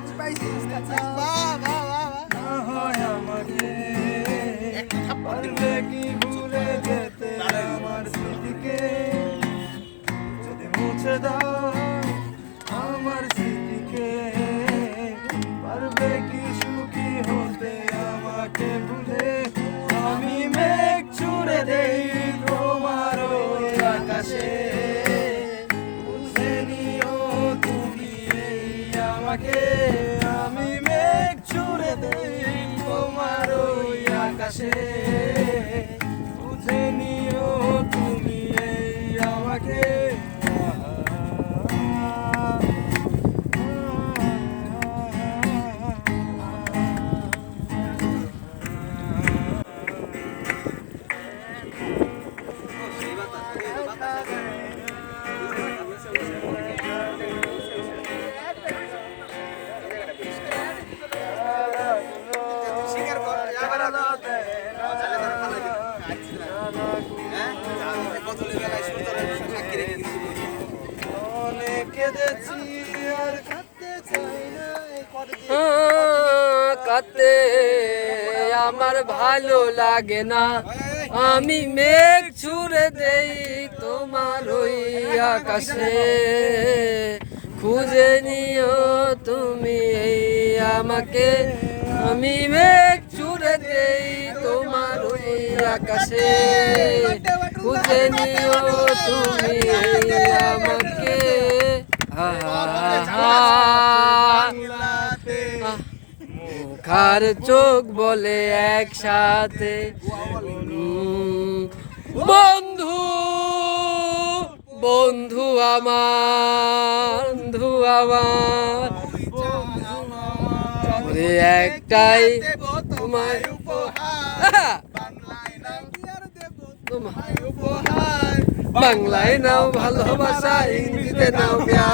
Touch পাইছিস বাহ বাহ বাহ না হয় আমাকে পারলে কি ভুলে যেতে আমার স্মৃতিকে যদি মুছে দাও আমার স্মৃতিকে পারবে কি সুখী হতে আমাকে ভুলে আমি মেঘ ছুড়ে দেই তোমার আকাশে বুঝে নিও তুমি আমাকে হ্যাঁ, কাতে আমার ভালো লাগে না। আমি মেঘ ছুড়ে দেই তোমার ওই আকাশে। খুঁজে নিও তুমি আমাকে। আমি মেঘ তোমার ওই আকাশে খুঁজে নিও তুমি আমাকে মুখার চোখ বলে একসাথে বন্ধু বন্ধু আমার বন্ধু আমার। ওরে একটাই আহা! তোমার বাংলায় নাও ভালোবাসা ইংরেজিতে নাও প্যার